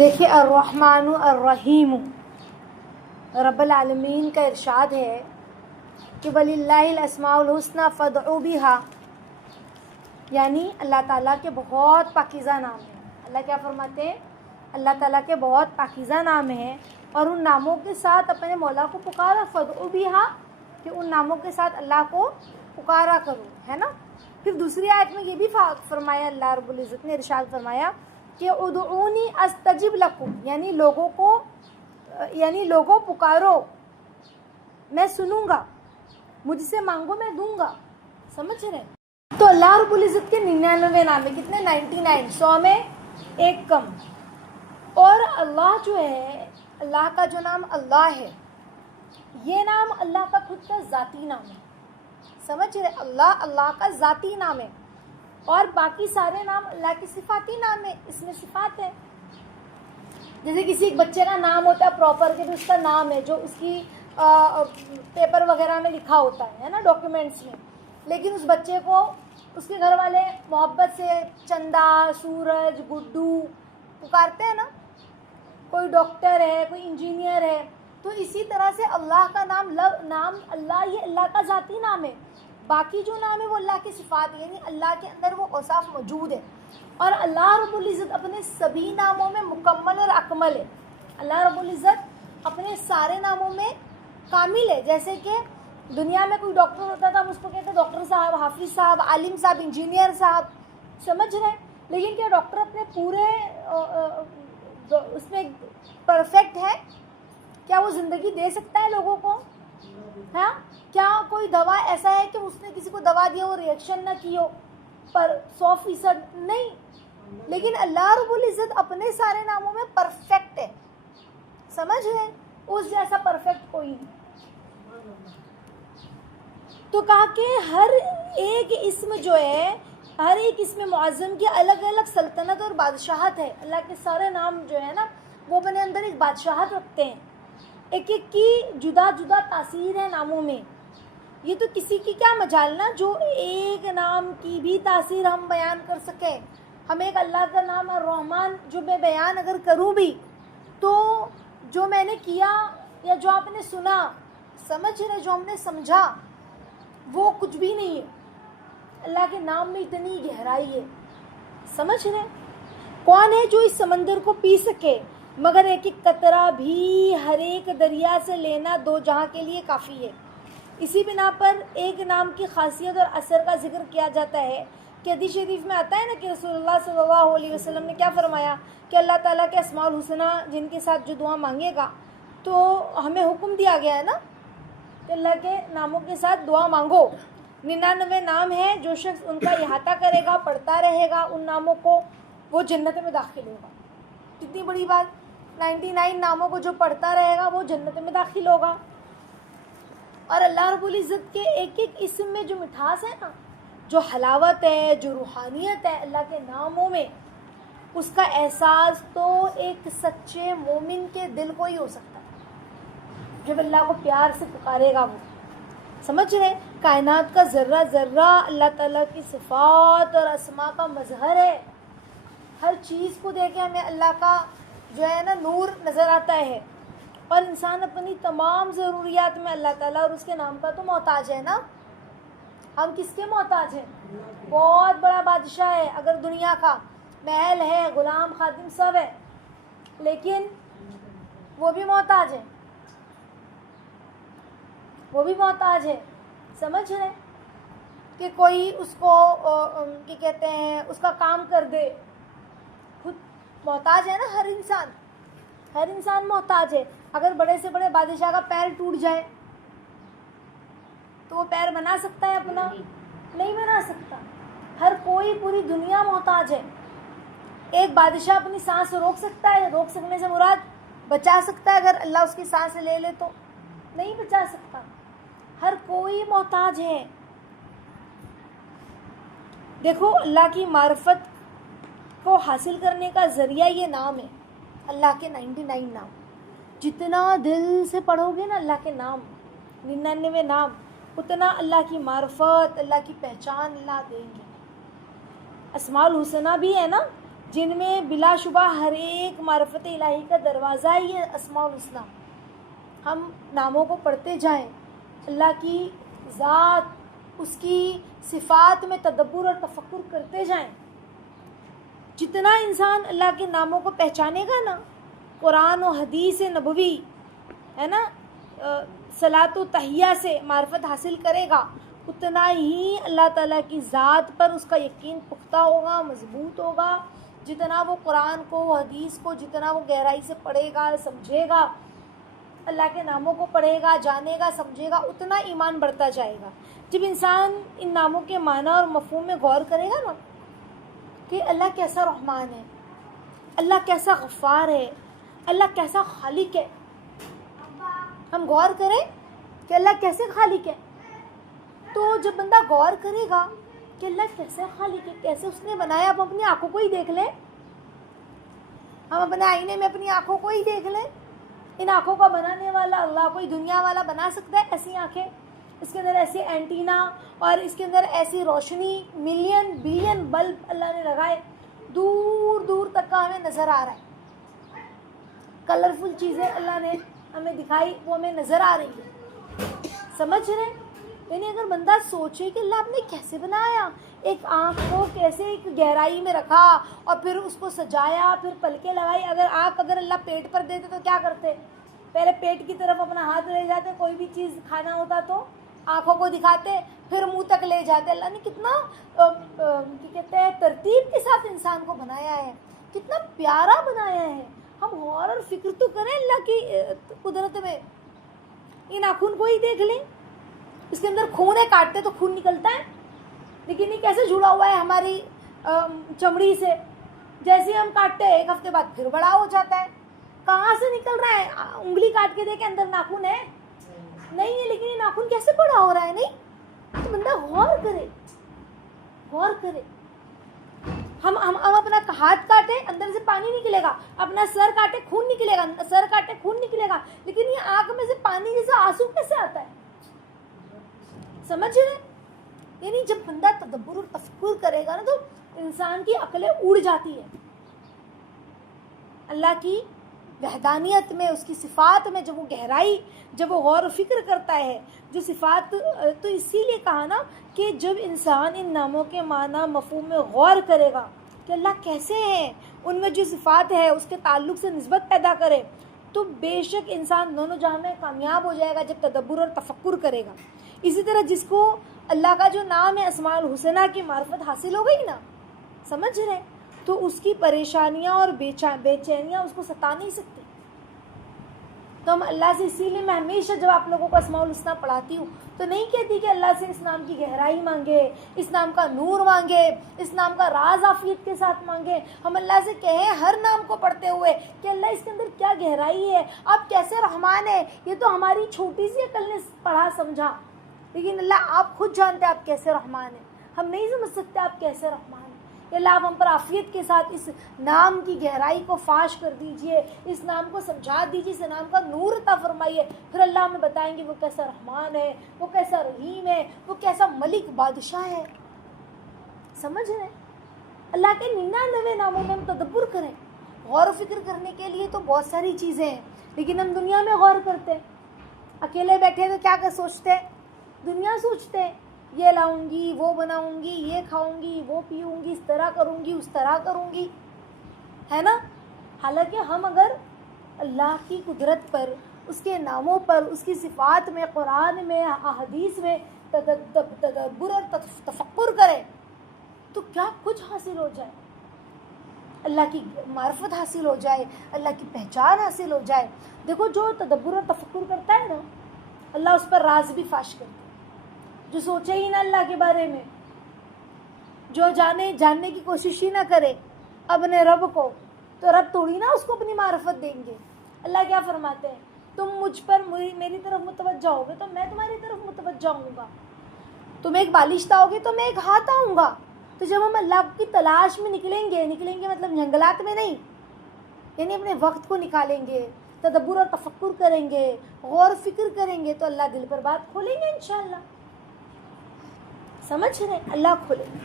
دیکھیے الرحمن الرحیم رب العالمین کا ارشاد ہے کہ وَلِلَّهِ الْأَسْمَاءُ الْحُسْنَى فَادْعُوا بِهَا، یعنی اللہ تعالیٰ کے بہت پاکیزہ نام ہیں۔ اللہ کیا فرماتے ہیں؟ اللہ تعالیٰ کے بہت پاکیزہ نام ہیں اور ان ناموں کے ساتھ اپنے مولا کو پکارا، فَادْعُوا بِهَا، کہ ان ناموں کے ساتھ اللہ کو پکارا کرو، ہے نا۔ پھر دوسری آیت میں یہ بھی فرمایا، اللہ رب العزت نے ارشاد فرمایا کہ ادعونی استجب لکم، یعنی لوگوں پکارو میں سنوں گا، مجھ سے مانگو میں دوں گا، سمجھ رہے ہیں؟ تو اللہ رب العزت کے 99 نام ہیں، کتنے؟ 99، 100 میں ایک کم۔ اور اللہ جو ہے، اللہ کا جو نام اللہ ہے، یہ نام اللہ کا خود کا ذاتی نام ہے، سمجھ رہے؟ اللہ کا ذاتی نام ہے، اور باقی سارے نام اللہ کی صفاتی نام ہے، اس میں صفات ہے۔ جیسے کسی ایک بچے کا نام ہوتا ہے پراپر کہ اس کا نام ہے، جو اس کی پیپر وغیرہ میں لکھا ہوتا ہے نا، ڈاکیومنٹس میں، لیکن اس بچے کو اس کے گھر والے محبت سے چندا، سورج، گڈو پکارتے ہیں نا۔ کوئی ڈاکٹر ہے، کوئی انجینئر ہے، تو اسی طرح سے اللہ کا نام اللہ، یہ اللہ کا ذاتی نام ہے۔ باقی جو نام ہے وہ اللہ کی صفات ہے، یعنی اللہ کے اندر وہ اوصاف موجود ہے، اور اللہ رب العزت اپنے سبھی ناموں میں مکمل اور اکمل ہے۔ اللہ رب العزت اپنے سارے ناموں میں کامل ہے۔ جیسے کہ دنیا میں کوئی ڈاکٹر ہوتا تھا، ہم اس کو کہتے ہیں ڈاکٹر صاحب، حافظ صاحب، عالم صاحب، انجینئر صاحب، سمجھ رہے ہیں؟ لیکن کیا ڈاکٹر اپنے پورے اس میں پرفیکٹ ہے؟ کیا وہ زندگی دے سکتا ہے لوگوں کو؟ ہاں، کیا کوئی دوا ایسا ہے کہ اس نے کسی کو دوا دیا وہ ریئیکشن نہ کی ہو پر 100%؟ نہیں۔ لیکن اللہ رب العزت اپنے سارے ناموں میں پرفیکٹ ہے، سمجھ رہے ہیں؟ اس جیسا پرفیکٹ کوئی نہیں۔ تو کہا کہ ہر ایک اسم جو ہے، ہر ایک اسم معظم کی الگ الگ سلطنت اور بادشاہت ہے۔ اللہ کے سارے نام جو ہے نا، وہ اپنے اندر ایک بادشاہت رکھتے ہیں، ایک ایک کی جدا جدا تاثیر ہے ناموں میں۔ یہ تو کسی کی کیا مجال نا جو ایک نام کی بھی تاثیر ہم بیان کر سکیں۔ ہم ایک اللہ کا نام الرحمن جو میں بیان اگر کروں بھی، تو جو میں نے کیا یا جو آپ نے سنا، سمجھ رہے، جو ہم نے سمجھا، وہ کچھ بھی نہیں ہے۔ اللہ کے نام میں اتنی گہرائی ہے، سمجھ رہے؟ کون ہے جو اس سمندر کو پی سکے؟ مگر ایک ایک قطرہ بھی ہر ایک دریا سے لینا دو جہاں کے لیے کافی ہے۔ اسی بنا پر ایک نام کی خاصیت اور اثر کا ذکر کیا جاتا ہے کہ حدیث شریف میں آتا ہے نا کہ رسول اللہ صلی اللہ علیہ وسلم نے کیا فرمایا کہ اللہ تعالیٰ کے اسماء الحسنہ جن کے ساتھ جو دعا مانگے گا، تو ہمیں حکم دیا گیا ہے نا کہ اللہ کے ناموں کے ساتھ دعا مانگو۔ 99 نام ہیں، جو شخص ان کا احاطہ کرے گا، پڑھتا رہے گا ان ناموں کو، وہ جنت میں داخل ہوگا۔ کتنی بڑی بات! 99 ناموں کو جو پڑھتا رہے گا وہ جنت میں داخل ہوگا۔ اور اللہ رب العزت کے ایک ایک اسم میں جو مٹھاس ہے نا، جو حلاوت ہے، جو روحانیت ہے اللہ کے ناموں میں، اس کا احساس تو ایک سچے مومن کے دل کو ہی ہو سکتا ہے، جب اللہ کو پیار سے پکارے گا وہ، سمجھ رہے؟ کائنات کا ذرہ ذرہ اللہ تعالیٰ کی صفات اور اسماء کا مظہر ہے۔ ہر چیز کو دیکھے ہمیں اللہ کا جو ہے نا نور نظر آتا ہے، اور انسان اپنی تمام ضروریات میں اللہ تعالیٰ اور اس کے نام کا تو محتاج ہے نا۔ ہم کس کے محتاج ہیں؟ بہت بڑا بادشاہ ہے، اگر دنیا کا محل ہے، غلام خادم سب ہے، لیکن وہ بھی محتاج ہے، وہ بھی محتاج ہے، سمجھ رہے؟ کہ کوئی اس کو کیا کہتے ہیں اس کا کام کر دے، خود محتاج ہے نا۔ ہر انسان محتاج ہے۔ اگر بڑے سے بڑے بادشاہ کا پیر ٹوٹ جائے تو وہ پیر بنا سکتا ہے اپنا؟ نہیں بنا سکتا۔ ہر کوئی، پوری دنیا محتاج ہے۔ ایک بادشاہ اپنی سانس روک سکتا ہے؟ روک سکنے سے مراد بچا سکتا ہے اگر اللہ اس کی سانس لے لے تو؟ نہیں بچا سکتا۔ ہر کوئی محتاج ہے۔ دیکھو، اللہ کی معرفت کو حاصل کرنے کا ذریعہ یہ نام ہے، اللہ کے 99 نام۔ جتنا دل سے پڑھو گے نا اللہ کے نام، 99 نام، اتنا اللہ کی معرفت، اللہ کی پہچان اللہ دیں گے۔ اسماء الحسنہ بھی ہے نا، جن میں بلا شبہ ہر ایک معرفت الہی کا دروازہ ہے یہ اسماء الحسنی. ہم ناموں کو پڑھتے جائیں, اللہ کی ذات, اس کی صفات میں تدبر اور تفکر کرتے جائیں. جتنا انسان اللہ کے ناموں کو پہچانے گا نا, قرآن و حدیث نبوی ہے نا, صلاۃ و تحیہ سے معرفت حاصل کرے گا, اتنا ہی اللہ تعالیٰ کی ذات پر اس کا یقین پختہ ہوگا, مضبوط ہوگا. جتنا وہ قرآن کو, حدیث کو جتنا وہ گہرائی سے پڑھے گا, سمجھے گا, اللہ کے ناموں کو پڑھے گا, جانے گا, سمجھے گا, اتنا ایمان بڑھتا جائے گا. جب انسان ان ناموں کے معنی اور مفہوم میں غور کرے گا نا کہ اللہ کیسا رحمان ہے, اللہ کیسا غفار ہے, اللہ کیسا خالق ہے, ہم غور کریں کہ اللہ کیسے خالق ہے, تو جب بندہ غور کرے گا کہ اللہ کیسے خالق ہے, کیسے اس نے بنایا, ہم اپنی آنکھوں کو ہی دیکھ لیں, ہم اپنے آئینے میں اپنی آنکھوں کو ہی دیکھ لیں. ان آنکھوں کا بنانے والا اللہ کوئی دنیا والا بنا سکتا ہے ایسی آنکھیں, اس کے اندر ایسے اینٹینا اور اس کے اندر ایسی روشنی, ملین بلین بلب اللہ نے لگائے, دور دور تک کا ہمیں نظر آ رہا ہے. کلرفل چیزیں اللہ نے ہمیں دکھائی, وہ ہمیں نظر آ رہی ہے. سمجھ رہے ہیں؟ یعنی اگر بندہ سوچے کہ اللہ آپ نے کیسے بنایا, ایک آنکھ کو کیسے ایک گہرائی میں رکھا اور پھر اس کو سجایا, پھر پلکیں لگائی. اگر اللہ پیٹ پر دیتے تو کیا کرتے, پہلے پیٹ کی طرف اپنا ہاتھ لے جاتے, کوئی بھی چیز کھانا ہوتا تو آنکھوں کو دکھاتے, پھر منہ تک لے جاتے. اللہ نے کتنا کہتے ہیں ترتیب کے ساتھ انسان کو بنایا ہے, کتنا پیارا بنایا ہے. ہم غور اور فکر تو کریں اللہ کی قدرت میں. ان ناخن کو ہی دیکھ لیں, اس کے اندر خون ہے, کاٹتے تو خون نکلتا ہے, لیکن یہ کیسے جڑا ہوا ہے ہماری چمڑی سے. جیسے ہم کاٹتے ہیں ایک ہفتے بعد پھر بڑا ہو جاتا ہے. کہاں سے نکل رہا ہے, انگلی کاٹ کے دیکھیں اندر ناخن ہے نہیں ہے, لیکن یہ ناخن کیسے بڑا ہو رہا ہے. نہیں تو بندہ غور کرے, غور کرے. ہم اپنا ہاتھ کاٹے اندر سے پانی نکلے گا, اپنا سر کاٹے خون نکلے گا, سر کاٹے خون نکلے گا, لیکن یہ آنکھ میں سے پانی جیسا آنسو کیسے آتا ہے. سمجھ رہے؟ یعنی جب بندہ تدبر اور تفکر کرے گا نا تو انسان کی عقلیں اڑ جاتی ہے. اللہ کی وحدانیت میں, اس کی صفات میں جب وہ گہرائی, جب وہ غور و فکر کرتا ہے, جو صفات, تو اسی لیے کہا نا کہ جب انسان ان ناموں کے معنی مفہوم میں غور کرے گا کہ اللہ کیسے ہیں, ان میں جو صفات ہے اس کے تعلق سے نسبت پیدا کرے, تو بے شک انسان دونوں جہاں میں کامیاب ہو جائے گا جب تدبر اور تفکر کرے گا. اسی طرح جس کو اللہ کا جو نام ہے اسماء الحسنی کی معرفت حاصل ہو گئی نا, سمجھ رہے, تو اس کی پریشانیاں اور بے چینیاں اس کو ستا نہیں سکتی. تو ہم اللہ سے, اسی لیے میں ہمیشہ جب آپ لوگوں کو اسماء الحسنی پڑھاتی ہوں تو نہیں کہتی کہ اللہ سے اس نام کی گہرائی مانگے, اس نام کا نور مانگے, اس نام کا راز عافیت کے ساتھ مانگے. ہم اللہ سے کہیں ہر نام کو پڑھتے ہوئے کہ اللہ اس کے اندر کیا گہرائی ہے, آپ کیسے رحمان ہیں. یہ تو ہماری چھوٹی سی عقل نے پڑھا سمجھا, لیکن اللہ آپ خود جانتے آپ کیسے رحمان ہیں. ہم نہیں سمجھ سکتے آپ کیسے رحمان ہیں. اللہ آپ ہم پر عافیت کے ساتھ اس نام کی گہرائی کو فاش کر دیجئے, اس نام کو سمجھا دیجئے, اس نام کا نور عطا فرمائیے. پھر اللہ ہمیں بتائیں گے وہ کیسا رحمان ہے, وہ کیسا رحیم ہے, وہ کیسا ملک بادشاہ ہے. سمجھ رہے ہیں؟ اللہ کے 99 ناموں میں ہم تدبر کریں. غور و فکر کرنے کے لیے تو بہت ساری چیزیں ہیں, لیکن ہم دنیا میں غور کرتے ہیں. اکیلے بیٹھے تو کیا کر سوچتے ہیں, دنیا سوچتے ہیں, یہ لاؤں گی, وہ بناؤں گی, یہ کھاؤں گی, وہ پیوں گی, اس طرح کروں گی, اس طرح کروں گی, ہے نا. حالانکہ ہم اگر اللہ کی قدرت پر, اس کے ناموں پر, اس کی صفات میں, قرآن میں, حدیث میں تدبر اور تفکر کریں تو کیا کچھ حاصل ہو جائے. اللہ کی معرفت حاصل ہو جائے, اللہ کی پہچان حاصل ہو جائے. دیکھو جو تدبر اور تفکر کرتا ہے نا, اللہ اس پر راز بھی فاش کرتا ہے. جو سوچے ہی نہ اللہ کے بارے میں, جو جاننے کی کوشش ہی نہ کرے اپنے رب کو, تو رب تھوڑی نا اس کو اپنی معرفت دیں گے. اللہ کیا فرماتے ہیں, تم مجھ پر میری طرف متوجہ ہوگے تو میں تمہاری طرف متوجہ ہوں گا. تم ایک بالش لاؤ گے تو میں ایک ہاتھ آؤں گا. تو جب ہم اللہ کی تلاش میں نکلیں گے مطلب جنگلات میں نہیں, یعنی اپنے وقت کو نکالیں گے, تدبر اور تفکر کریں گے, غور و فکر کریں گے, تو اللہ دل پر بات کھولیں گے انشاءاللہ. سمجھ رہے, اللہ کھولیں گے.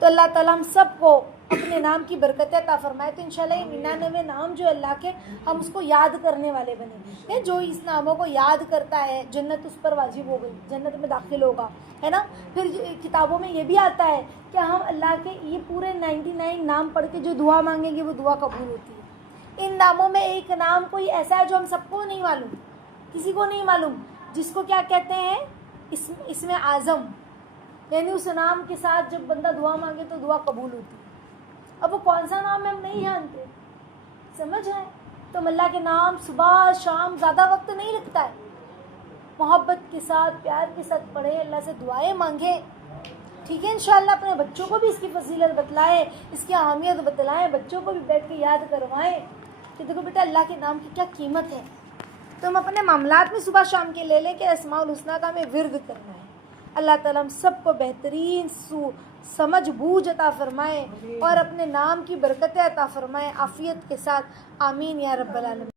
تو اللہ تعالیٰ ہم سب کو اپنے نام کی برکتیں عطا فرمائے. تو انشاءاللہ یہ 99 نام جو اللہ کے ہم اس کو یاد کرنے والے بنے. جو اس ناموں کو یاد کرتا ہے جنت اس پر واجب ہو گئی, جنت میں داخل ہوگا, ہے نا. پھر کتابوں میں یہ بھی آتا ہے کہ ہم اللہ کے یہ پورے 99 نام پڑھ کے جو دعا مانگیں گے وہ دعا قبول ہوتی ہے. ان ناموں میں ایک نام کوئی ایسا ہے جو ہم سب کو نہیں معلوم, کسی کو نہیں معلوم, جس کو کیا کہتے ہیں, اسم اعظم. یعنی اس نام کے ساتھ جب بندہ دعا مانگے تو دعا قبول ہوتی ہے. اب وہ کون سا نام ہے ہم نہیں جانتے, سمجھ آئے. تو ہم اللہ کے نام صبح شام زیادہ وقت نہیں لگتا ہے, محبت کے ساتھ پیار کے ساتھ پڑھیں, اللہ سے دعائیں مانگیں. ٹھیک ہے, انشاءاللہ اپنے بچوں کو بھی اس کی فضیلت بتلائیں, اس کی اہمیت بتلائیں, بچوں کو بھی بیٹھ کے یاد کروائیں کہ دیکھو بیٹا اللہ کے نام کی کیا قیمت ہے. تو ہم اپنے معاملات میں صبح شام کے لے لیں کہ اسماء الحسنیٰ کا ہمیں ورد کرنا ہے. اللہ تعالیٰ ہم سب کو بہترین سمجھ بوجھ عطا فرمائے اور اپنے نام کی برکتیں عطا فرمائے عافیت کے ساتھ. آمین یا رب العالمین.